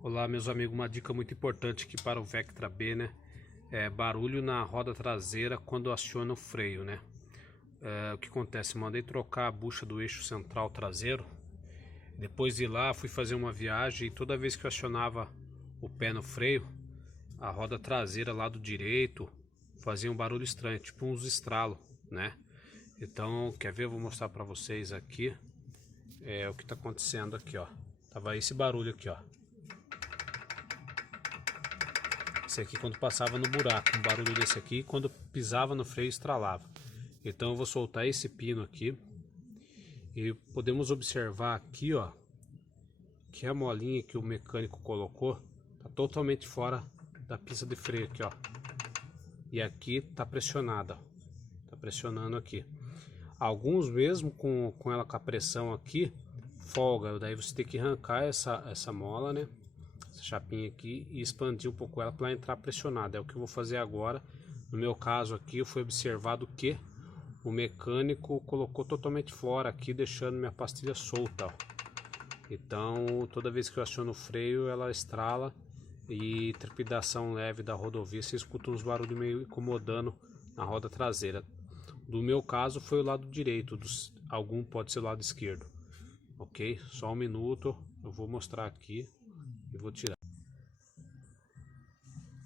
Olá, meus amigos, uma dica muito importante aqui para o Vectra B, né? É barulho na roda traseira quando aciona o freio, né? O que acontece? Mandei trocar a bucha do eixo central traseiro. Depois de lá, fui fazer uma viagem e toda vez que eu acionava o pé no freio, a roda traseira lá do direito fazia um barulho estranho, tipo uns estralos, né? Então, quer ver? Eu vou mostrar para vocês aqui o que está acontecendo aqui, ó. Tava esse barulho aqui, ó. Esse aqui quando passava no buraco, um barulho desse aqui, quando pisava no freio estralava. Então eu vou soltar esse pino aqui e podemos observar aqui, ó, que a molinha que o mecânico colocou tá totalmente fora da pista de freio aqui, ó. E aqui tá pressionada, ó. Tá pressionando aqui. Alguns mesmo com ela com a pressão aqui, folga, daí você tem que arrancar essa mola, né? Essa chapinha aqui e expandir um pouco ela para entrar pressionada. É o que eu vou fazer agora. No meu caso aqui, foi observado que o mecânico colocou totalmente fora aqui, deixando minha pastilha solta, ó. Então, toda vez que eu aciono o freio, ela estrala e trepidação leve da rodovia, você escuta uns barulhos meio incomodando na roda traseira. Do meu caso, foi o lado direito, algum pode ser o lado esquerdo. Ok? Só um minuto, eu vou mostrar aqui e vou tirar.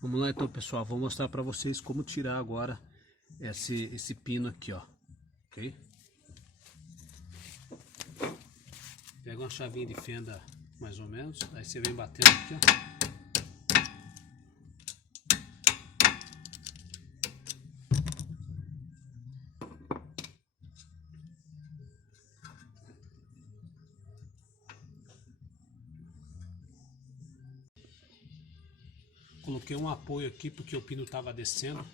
Vamos lá então, pessoal, vou mostrar para vocês como tirar agora esse pino aqui, ó. Ok? Pega uma chavinha de fenda mais ou menos, aí você vem batendo aqui, ó. Coloquei um apoio aqui porque o pino tava descendo,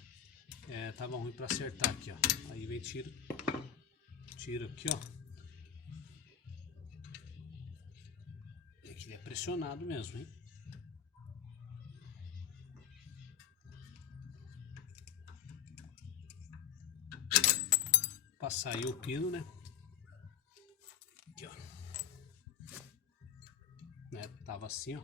tava ruim para acertar aqui, ó. Aí vem tira aqui, ó. E aqui ele é pressionado mesmo, hein? Para sair o pino, né? Aqui, ó. Né? Tava assim, ó.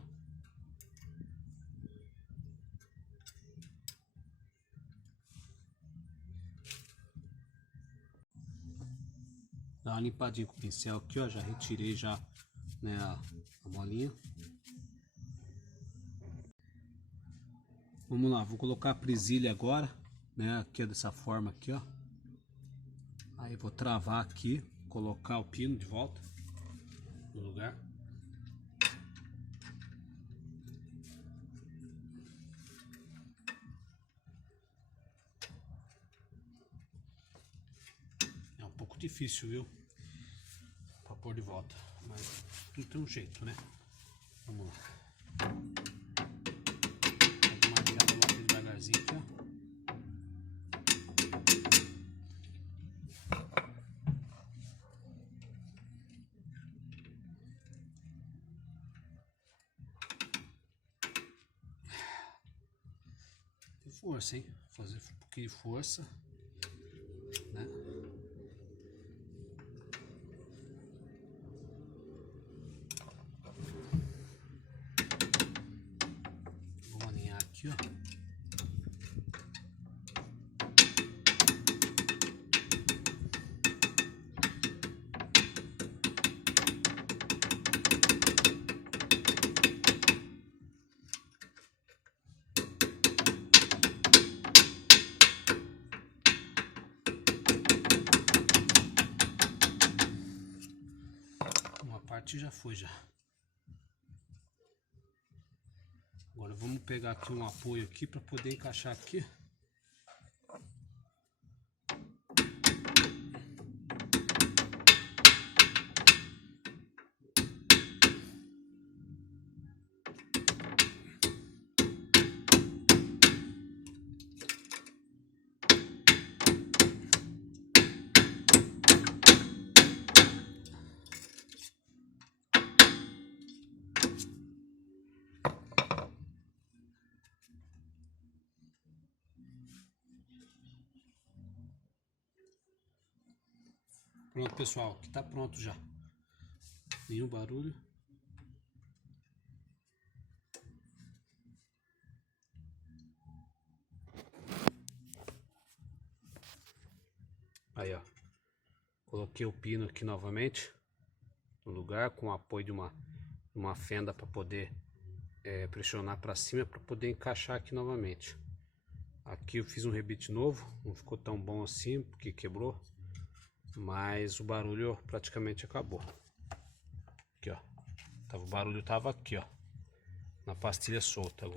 Dá uma limpadinha com o pincel aqui, ó. Já retirei já, né, a molinha. Vamos lá, vou colocar a presilha agora, né? Aqui é dessa forma aqui, ó. Aí vou travar aqui, colocar o pino de volta no lugar. É um pouco difícil, viu? Pra pôr de volta, mas tudo tem um jeito, né? Vamos lá. Vou martear do lado devagarzinho aqui, ó. Tem força, hein? Fazer um pouquinho de força, né? Vamos alinhar aqui, ó. Uma parte já foi já. Agora vamos pegar aqui um apoio aqui para poder encaixar aqui. Pronto, pessoal, aqui tá pronto já. Nenhum barulho. Aí, ó. Coloquei o pino aqui novamente no lugar, com o apoio de uma fenda para poder pressionar para cima, para poder encaixar aqui novamente. Aqui eu fiz um rebite novo, não ficou tão bom assim porque quebrou, mas o barulho praticamente acabou. Aqui, ó. O barulho tava aqui, ó, na pastilha solta.